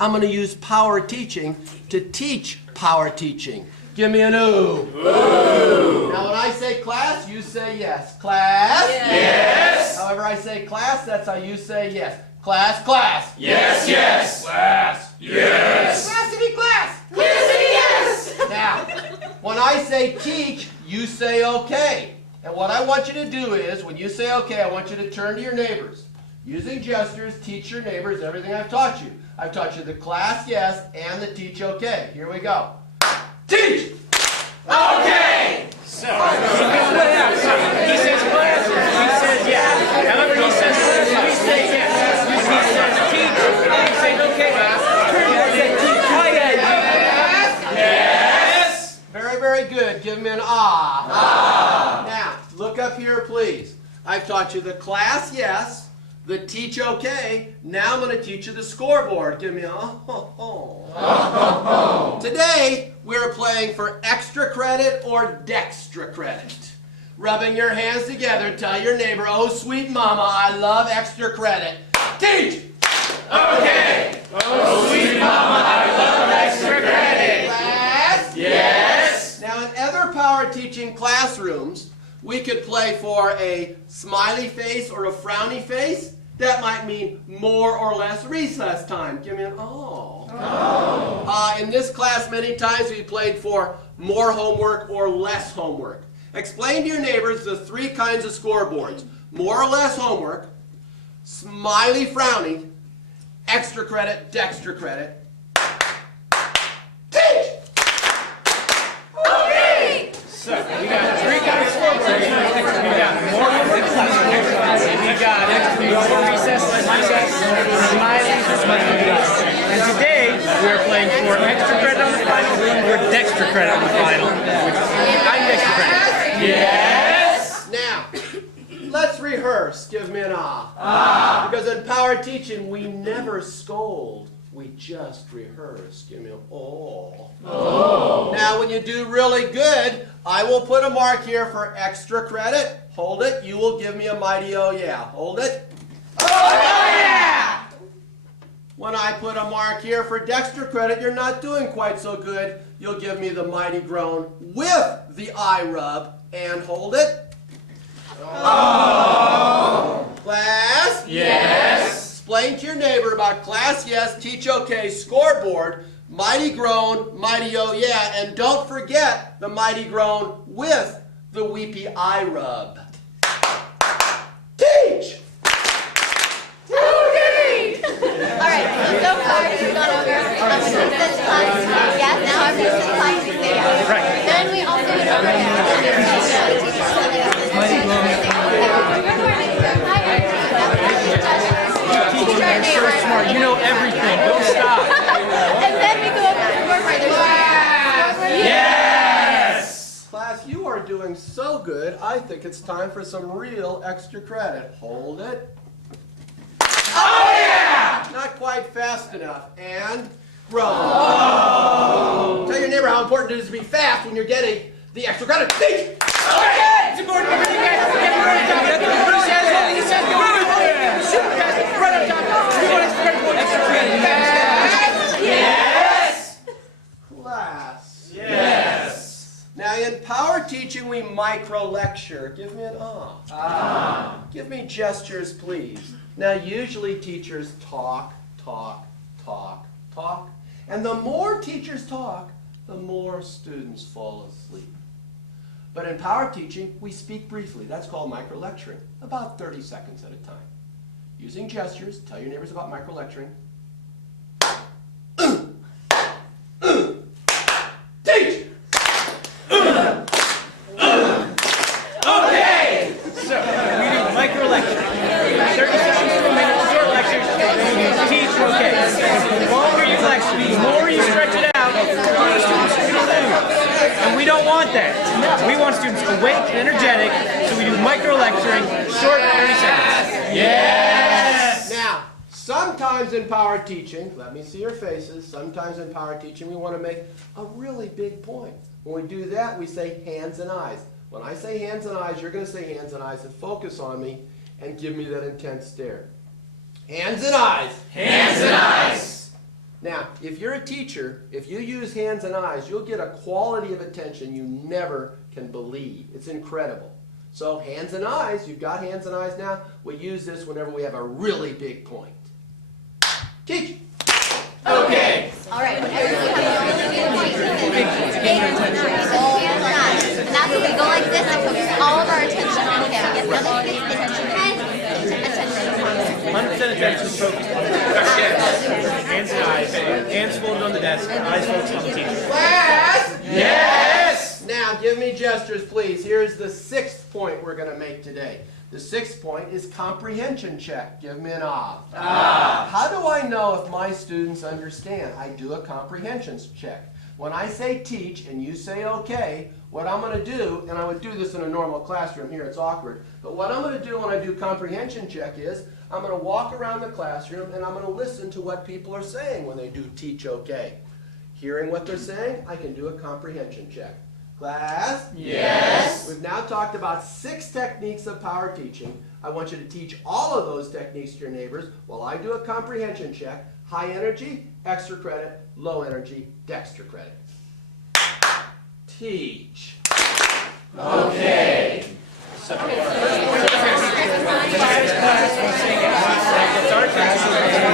I'm going to use power teaching to teach power teaching. Give me an ooh. Ooh. Now when I say class, you say yes. Class? Yes. However I say class, that's how you say yes. Class, class. Yes, yes. Class. Yes. Classity, class. Classity, yes. Now, when I say teach, you say okay. And what I want you to do is, when you say okay, I want you to turn to your neighbors. Using gestures, teach your neighbors everything I've taught you. I've taught you the class yes and the teach okay. Here we go. Teach! Okay! So, he says class, he says yes. However, he says class, we say yes. When he says teach, we say okay. Yes! Very, very good. Give me an ah. Ah! Now, look up here, please. I've taught you the class yes, the teach okay. Now I'm going to teach you the scoreboard. Give me a oh. Today, we're playing for extra credit or dextra credit. Rubbing your hands together, tell your neighbor, oh sweet mama, I love extra credit. Teach! Okay! Oh sweet mama, I love extra credit! Class? Yes! Now in other power teaching classrooms, we could play for a smiley face or a frowny face. That might mean more or less recess time. Give me an oh. Oh. In this class, many times we played for more homework or less homework. Explain to your neighbors the three kinds of scoreboards. More or less homework, smiley frowny, extra credit, dextra credit. Teach! Okay! So, we got three kinds of scoreboards. We got more homework, we got more recess, smileys, and today we're playing for extra credit on the final or dextra credit on the final. I'm dextra credit. Yes! Now, let's rehearse. Give me an ah. Ah. Because in power teaching, we never scold. We just rehearse. Give me an oh. Oh. Now, when you do really good, I will put a mark here for extra credit. Hold it. You will give me a mighty oh yeah. Hold it. Oh yeah! When I put a mark here for dextra credit, you're not doing quite so good. You'll give me the mighty groan with the eye rub and hold it. Oh! Class? Yes! Explain to your neighbor about class yes, teach okay, scoreboard, mighty groan, mighty oh yeah, and don't forget the mighty groan with the weepy eye rub. Teach! Alright, so far we've gone over recess class, yes, now our recess class is there. Right. Then we also went over You're so smart. You know everything. Don't stop. and then we go over the scoreboard. Yes! Class, you are doing so good, I think it's time for some real extra credit. Hold it. Oh yeah! Not quite fast enough. And groan. Oh. Tell your neighbor how important it is to be fast when you're getting the extra credit. Teach! Okay! It's important to get right on top. What he says, what he says, go super fast, right on top. We want extra credit. Yes! Class. Yes! Now in power teaching, we micro-lecture. Give me an ah. Ah. Give me gestures, please. Now usually teachers talk, talk, talk, talk. And the more teachers talk, the more students fall asleep. But in power teaching, we speak briefly. That's called micro-lecturing, about 30 seconds at a time. Using gestures, tell your neighbors about micro-lecturing. Teach! Okay! So, we do micro-lecturing. 30 seconds to a minute, short lectures, teach okay. The longer you lecture, the more you stretch it out, the more students are going to lose. And we don't want that. We want students awake and energetic, so we do micro-lecturing, short 30 seconds. Yes! Now, sometimes in power teaching, let me see your faces, sometimes in power teaching we want to make a really big point. When we do that, we say hands and eyes. When I say hands and eyes, you're going to say hands and eyes and focus on me and give me that intense stare. Hands and eyes. Hands and eyes. Now, if you're a teacher, if you use hands and eyes, you'll get a quality of attention you never can believe. It's incredible. So hands and eyes, you've got hands and eyes now. We use this whenever we have a really big point. Teach. Okay. All right. Whenever you have a really big hands and eyes. And that's when we go like this and focus all of our attention on him. Get another big attention. 100% attention focused on the hands and eyes, hands folded on the desk, eyes focused on the teacher. Class. Yes! Now give me gestures, please. Here's the 6th point we're going to make today. The 6th point is comprehension check. Give me an ah. Ah. How do I know if my students understand? I do a comprehension check. When I say teach and you say okay, what I'm going to do, and I would do this in a normal classroom, here it's awkward, but what I'm going to do when I do comprehension check is I'm going to walk around the classroom and I'm going to listen to what people are saying when they do teach okay. Hearing what they're saying, I can do a comprehension check. Class? Yes. We've now talked about 6 techniques of power teaching. I want you to teach all of those techniques to your neighbors while I do a comprehension check. High energy, extra credit. Low energy, extra credit. Teach. Okay. It's our class.